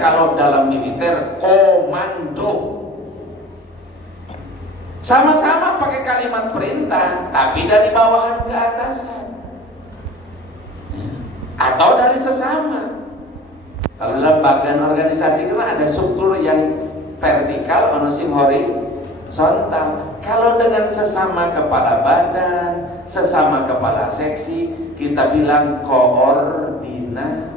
kalau dalam militer komando. Sama-sama pakai kalimat perintah, tapi dari bawahan ke atasan, atau dari sesama. Kalau dalam bagian organisasi itu ada struktur yang vertikal, ono sing horizontal. Kalau dengan sesama kepala badan, sesama kepala seksi, kita bilang koordinasi.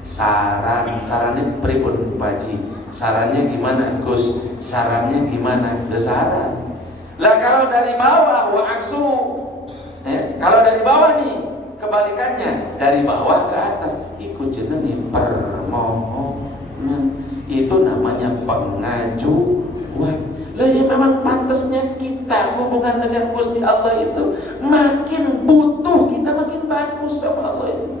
Sarannya pripun Pak Haji? Sarannya gimana Gus? Sarannya gimana? Itu saran. Lah kalau dari bawah wa aksu, kalau dari bawah nih kebalikannya, dari bawah ke atas ikut jenenge permohonan. Itu namanya pengajuan. Lah ya memang pantasnya kita hubungan dengan Gusti Allah itu makin butuh kita makin bagus sama Allah itu.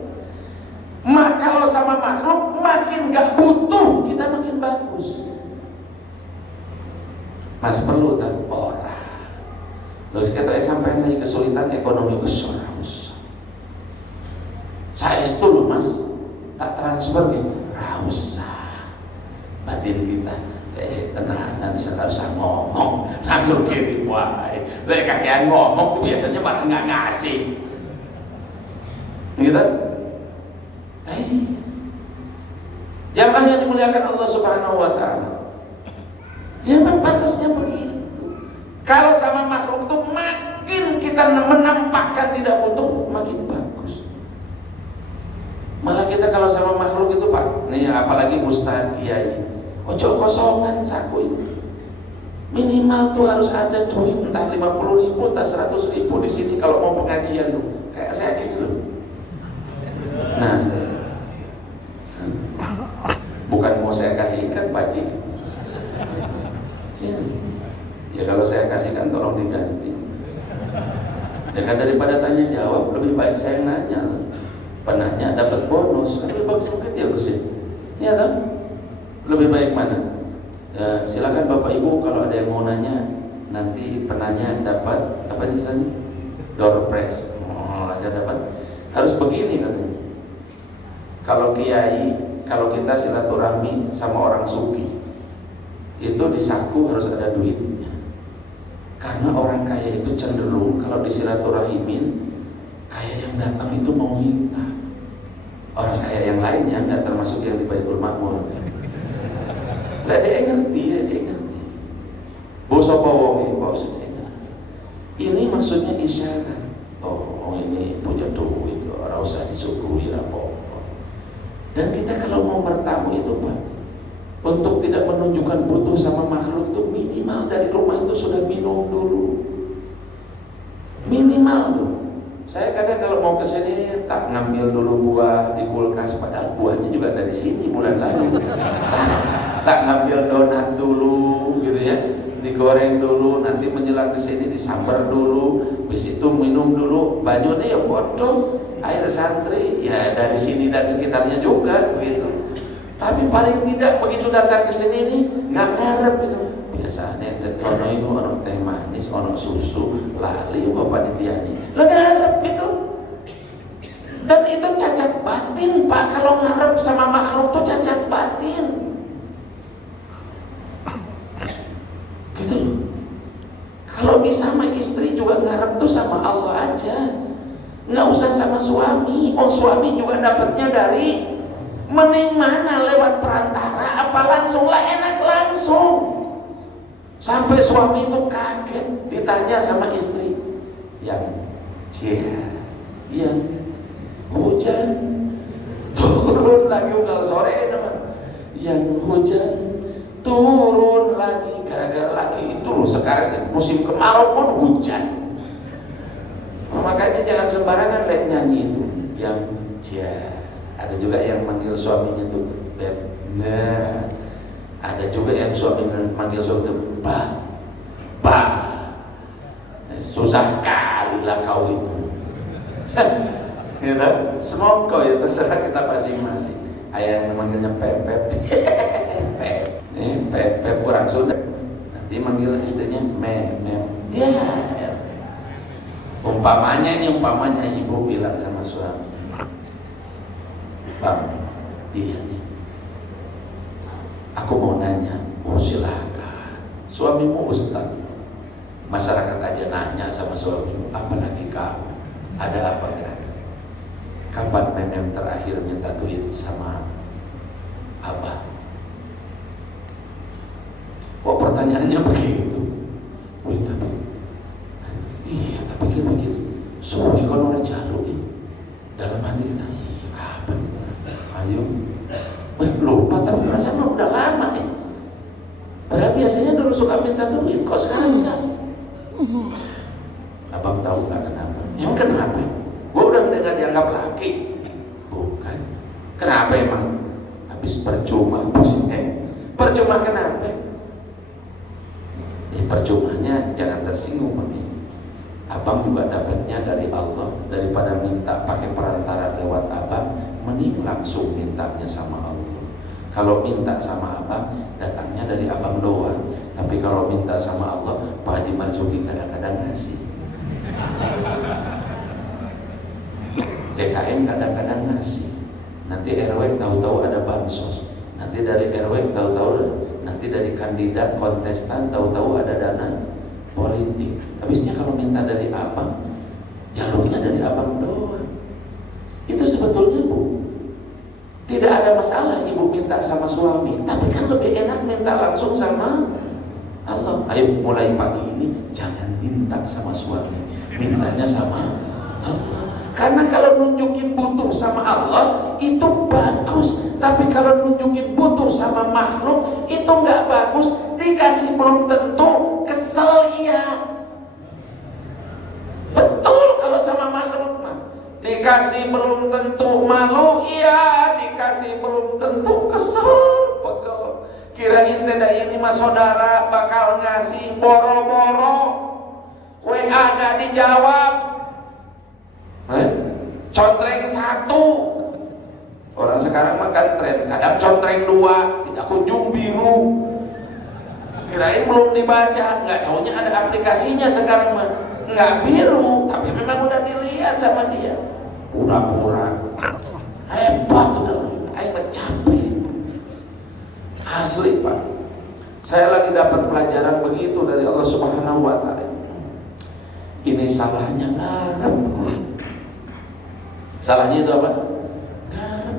Kalau sama makhluk makin gak butuh kita makin bagus. Mas perlu tak orang. Lalu kita sampai lagi kesulitan ekonomi besar. Saya itu loh mas, tak transfer nih, usah. Batin kita, tenang, nanti saya usah ngomong, langsung kirim wae. Mereka kakean ngomong tuh biasanya malah nggak ngasih. Gitu. Jamaah yang dimuliakan Allah Subhanahu wa Ta'ala, ya memang pantasnya begitu. Kalau sama makhluk tuh makin kita menampakkan tidak butuh, makin bagus. Malah kita kalau sama makhluk itu Pak, nih apalagi ustaz kiai, ojo kosongan saku itu. Minimal tuh harus ada duit, entah 50.000, entah 100.000 di sini kalau mau pengajian tuh. Kayak saya gini loh. Nah, bukan mau saya kasihkan Pak Cik. Ya kalau saya kasihkan tolong diganti. Ya kan daripada tanya jawab lebih baik saya nanya. Penanya dapat bonus, kan lebih bagus kecil Gus. Iya kan? Lebih baik mana? Ya, silakan Bapak Ibu kalau ada yang mau nanya, nanti penanya dapat apa istilahnya? Door prize. Oh, aja dapat. Harus begini katanya. Kalau kiai, kalau kita silaturahmi sama orang sufi, itu di saku harus ada duitnya. Karena orang kaya itu cenderung kalau disilaturahimin, kaya yang datang itu mau minta. Orang kaya yang lainnya nggak termasuk yang di Baitul Makmur. Lah dia ngerti. Bos apa wong maksudnya? Ini maksudnya isyarat. Oh, ini punya duit, orang usah disuguhi apa-apa. Dan kita kalau mau bertamu itu Pak, untuk tidak menunjukkan butuh sama makhluk itu minimal dari rumah itu sudah minum dulu. Minimal tuh. Saya kadang kalau mau kesini tak ngambil dulu buah di kulkas, padahal buahnya juga dari sini bulan lalu. Tak ngambil donat dulu gitu ya, digoreng dulu, nanti menjelang kesini disambar dulu, habis itu minum dulu, banyunya ya bodoh, air santri ya dari sini dan sekitarnya juga begitu. Tapi paling tidak begitu datang ke sini nih nggak ngarep gitu. Biasanya ono itu ono teh manis, ono susu, lali bapak panitia lo ngarep itu. Dan itu cacat batin Pak, kalau ngarep sama makhluk tuh cacat batin. Gitu loh. Kalau bisa sama istri juga ngarep tuh sama Allah aja. Nggak usah sama suami. Oh suami juga dapatnya dari mending mana lewat perantara apa langsung lah, enak langsung. Sampai suami itu kaget ditanya sama istri, yang hujan turun lagi udah sore teman, yang hujan turun lagi gara-gara lagi itu loh. Sekarang musim kemarau pun hujan. Makanya jangan sembarangan nyanyi itu. Yang ada juga yang manggil suaminya tuh beb. Nah, ada juga yang suaminya manggil suami itu bah. Susah kali lah kau itu. Gitu. Semoga ya terserah kita masing-masing. Ayah yang manggilnya pepep. Pepep kurang sudah. Nanti manggil istrinya mem. Ya. Umpamanya ibu bilang sama suami, Bang, iya nih, Aku mau nanya, silakan. Suamimu ustaz, masyarakat aja nanya sama suamimu, apalagi kamu. Ada apa kira-kira? Kapan nenek terakhir minta duit sama abah? Kok pertanyaannya begitu? Iya, tapi pikir-pikir, sorry kalau orang jaluk ya. Dalam hati kita, kapan kita? Ayo, lupa tapi perasaan udah lama ya. Padahal biasanya dulu suka minta duit, kok sekarang enggak? Abang tahu nggak kenapa? Emang kenapa? Gue udah nggak dianggap laki, bukan? Kenapa emang? Habis percuma, percuma kenapa? Percumanya jangan tersinggung mami. Abang juga dapatnya dari Allah, daripada minta pakai perantara lewat abang, mending langsung mintanya sama Allah. Kalau minta sama abang, datangnya dari abang doang. Tapi kalau minta sama Allah, Pak Haji Marzuki kadang-kadang ngasih. DKM kadang-kadang ngasih. Nanti RW tahu-tahu ada bansos. Nanti dari RW tahu-tahu, nanti dari kandidat kontestan tahu-tahu ada dana politik. Habisnya kalau minta dari abang, jalurnya dari abang doang. Itu sebetulnya Bu, tidak ada masalah ibu minta sama suami, tapi kan lebih enak minta langsung sama Allah. Ayo mulai pagi ini jangan minta sama suami, mintanya sama Allah. Karena kalau nunjukin butuh sama Allah itu bagus, tapi kalau nunjukin butuh sama makhluk itu nggak bagus. Dikasih belum tentu kesel ya. Betul kalau sama makhluk mah. Dikasih belum tentu malu iya, dikasih belum tentu kesel, pegel. Kirain tidak ini mah saudara bakal ngasih boro-boro, WA gak dijawab, contreng 1. Orang sekarang makan tren, kadang contreng 2, tidak kunjung biru. Kirain belum dibaca, nggak taunya ada aplikasinya sekarang mah, nggak biru, tapi memang udah dilihat sama dia. Pura-pura, repot udah, ayo capek. Asli Pak, saya lagi dapat pelajaran begitu dari Allah Subhanahu Wa Taala. Ini salahnya ngarep. Salahnya itu apa? Ngarep.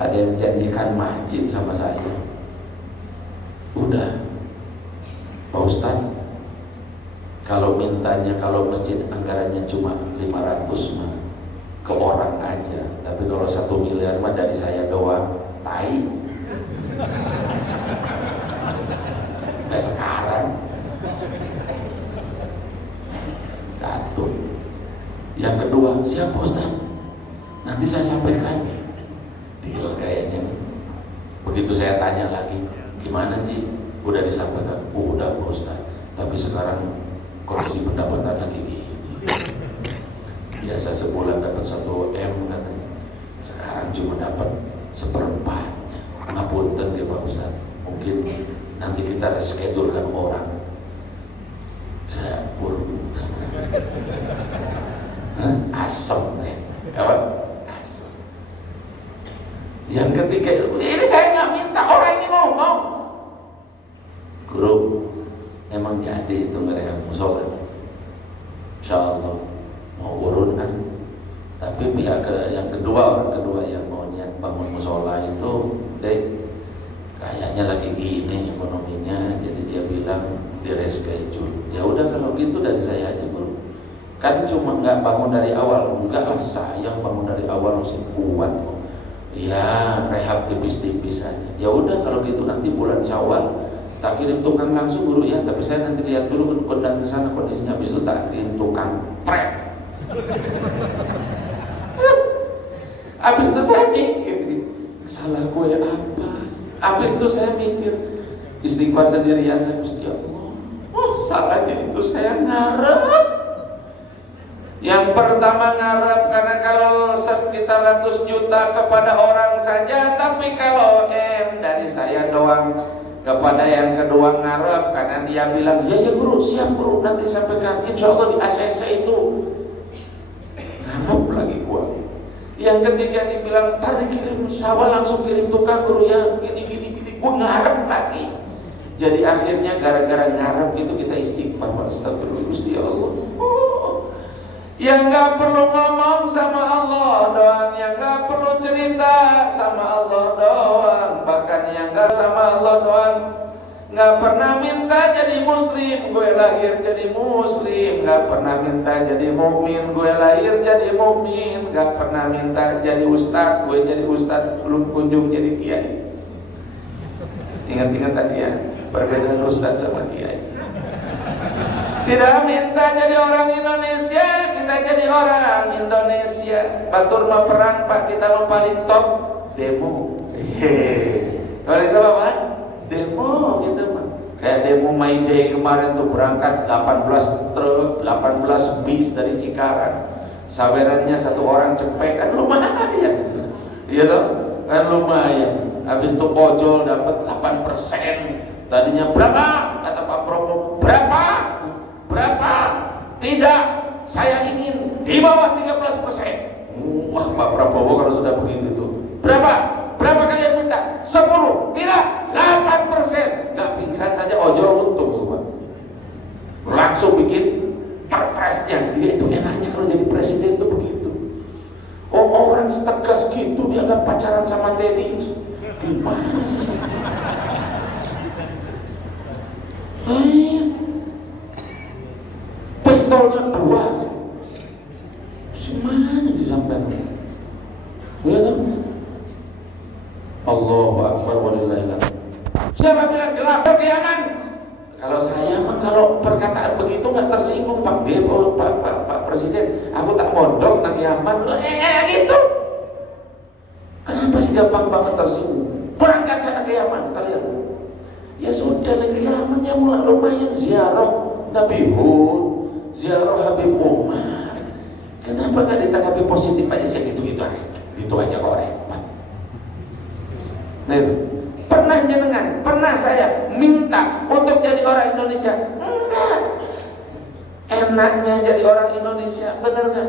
Ada yang janjikan masjid sama saya. Udah, Pak Ustadz, kalau mintanya, kalau masjid anggarannya cuma 500 mah ke orang aja, tapi kalau 1 miliar mah dari saya doang, tai. Kayak sekarang. Satu. Yang kedua, siapa Ustadz? Nanti saya sampaikan. Deal kayaknya. Begitu saya tanya lagi, gimana Ci? Udah disampaikan? Udah Pak Ustadz, tapi sekarang kondisi pendapatan lagi gini. Biasa sebulan dapat 1 M katanya, sekarang cuma dapat 1/4. Ngapunten ya Pak Ustadz, mungkin nanti kita reschedulekan orang. Saya asem apa? Asem. Yang ketiga, ini saya nggak minta, orang ini ngomong. Guru, emang jadi itu mereka musola, insya Allah mau urun kan. Tapi pihak yang kedua, orang kedua yang mau niat bangun musola itu, kayaknya lagi gini ekonominya, jadi dia bilang di reschedule. Ya udah kalau gitu dari saya aja Bro. Kan cuma nggak bangun dari awal, enggak lah saya bangun dari awal mesti kuat kok. Ya rehab tipis-tipis aja. Ya udah kalau gitu nanti bulan Syawal tak kirim tukang langsung Guru ya, tapi saya nanti lihat dulu ke sana kondisinya, habis itu tak kirim tukang pres. Habis itu saya mikir, salah gue apa? Habis itu saya mikir, istighfar sendirian, saya mesti ya Allah, salahnya itu saya ngarep. Yang pertama ngarep karena kalau sekitar 100 juta kepada orang saja, tapi kalau dari saya doang. Kepada yang kedua ngarep karena dia bilang ya Guru, siap Guru, nanti sampaikan, insya Allah di ACC itu. Ngarep lagi gua. Yang ketiga dibilang tadi kirim sawah langsung kirim tukang Guru ya, gini-gini. gue ngarep lagi. Jadi akhirnya gara-gara ngarep itu kita istighfar, astagfirullah, Gusti Allah. Yang gak perlu ngomong sama Allah doang, yang gak perlu cerita sama Allah doang, bahkan yang gak sama Allah doang, gak pernah minta jadi muslim, gue lahir jadi muslim. Gak pernah minta jadi mukmin, gue lahir jadi mukmin. Gak pernah minta jadi ustadz, gue jadi ustadz, belum kunjung jadi kiai. Ingat-ingat tadi ya, perbedaan ustadz sama kiai. Tidak minta jadi orang Indonesia, kita jadi orang Indonesia. Batur mau perang Pak, kita mau paling top demo. Kalau itu apa? Demo gitu Pak. Kayak demo May Day kemarin tuh, berangkat 18 truk, 18 bis dari Cikarang. Sawerannya satu orang cepet, kan lumayan. Iya toh? Kan lumayan. Habis itu ojol dapat 8%. Tadinya berapa? Kata Pak Prabowo, berapa? Berapa? Tidak, saya ingin di bawah 13%. Wah, Pak Prabowo kalau sudah begitu tuh, berapa? Berapa kalian minta? 10? Tidak, 8%. Gak pingsan aja ojol untung Pak. Langsung bikin perpresnya. Dia itu enaknya kalau jadi presiden tuh begitu. Oh, orang setegas gitu dianggap pacaran sama Teddy. Gimana sih? Pistolnya 2. Gimana disampaikan? Ya kan? Allahu Akbar walillahilhamd. Siapa bilang gelap kiaman? Kalau saya mah kalau perkataan begitu nggak tersinggung Pak Presiden, aku tak mondok nang kiaman. Gitu. Kenapa sih gampang banget tersinggung? Berangkat sana kiaman kalian. Ya sudah, negeri Yaman yang mulai lumayan ziarah Nabi Hud, ziarah Habib Umar. Kenapa gak ditanggapi positif aja sih? Gitu-gitu aja. Gitu aja kok repot. Nah itu. Pernah jenengan, pernah saya minta untuk jadi orang Indonesia? Enggak. Enaknya jadi orang Indonesia, bener gak?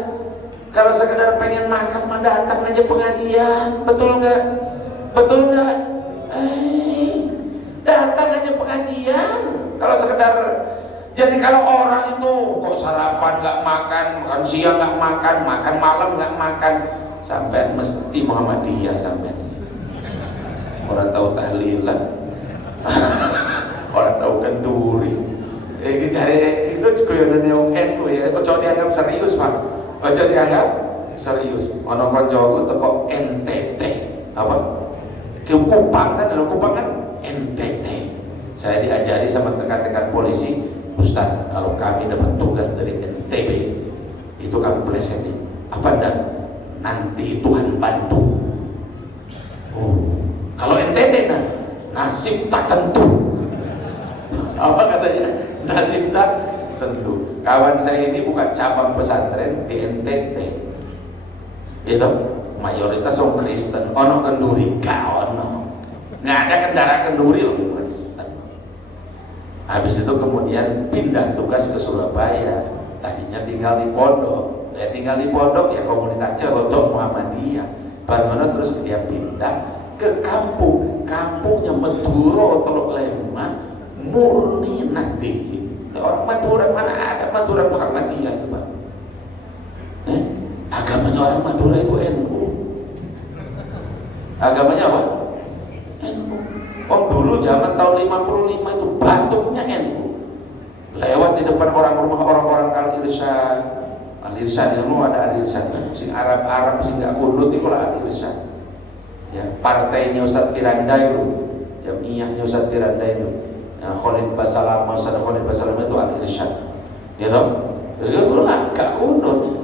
Kalau sekedar pengen makan mah datang aja pengajian, betul gak? Betul gak? Datang aja pengajian. Kalau sekedar, jadi kalau orang itu kok sarapan nggak makan, makan siang nggak makan, makan malam nggak makan, sampai mesti Muhammadiyah sampai. Orang tahu tahlilan, orang tahu kenduri. Cari itu kuyunan yang NU ya. Ojo dianggap serius Pak. Ojo dianggap serius. Ono koncoku teko NTT apa? Kupang kan, lo Kupang kan? NTT. Saya diajari sama rekan-rekan polisi, Ustaz, kalau kami dapat tugas dari NTB, itu kami plesetin. Apa enggak? Nanti Tuhan bantu. Oh, kalau NTT nah, nasib tak tentu. Apa katanya? Nasib tak tentu. Kawan saya ini buka cabang pesantren di NTT. Itu mayoritas orang Kristen, ono kenduri, ono. Nggak ada kendaraan kenduri orang Kristen. Habis itu kemudian pindah tugas ke Surabaya. Tadinya tinggal di pondok. Tinggal di pondok ya komunitasnya Rodok Muhammadiyah. Bagaimana terus dia pindah ke kampung. Kampungnya Madura Teluk Lema, murni Nahdiyin. Orang Madura mana ada Madura Muhammadiyah itu Pak? Agamanya orang Madura itu NU. Agamanya apa? NU. Oh dulu zaman tahun 55 itu batuknya NU. Lewat di depan orang-orang Al-Irsyad. Al-Irsyad yang lu ada Al-Irsyad. Sing Arab sing gak kunut itu lah Al-Irsyad. Ya, partainya Ustaz Firanda itu, jamiahnya Ustaz Firanda itu. Ya, Khalid Basalam, Ustaz Khalid Basalam itu Al-Irsyad. Ya toh? Itu lah gak kunut.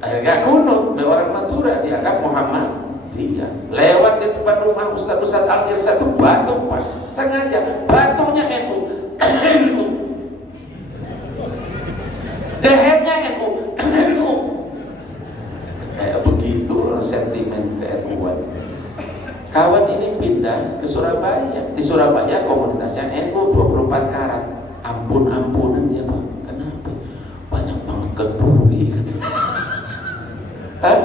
Gak kunut, orang Madura dianggap Muhammadiyah. Lewat di depan rumah Ustaz Al-Irsyad itu batuk Pak, sengaja batuknya NU. Lehernya NU. Kayak begitu sentimen ke-NU-an. Kawan ini pindah ke Surabaya. Di Surabaya komunitasnya NU 24 karat. Ampun-ampunan ya Pak. Kenapa? Banyak banget kenduri katanya. Hah?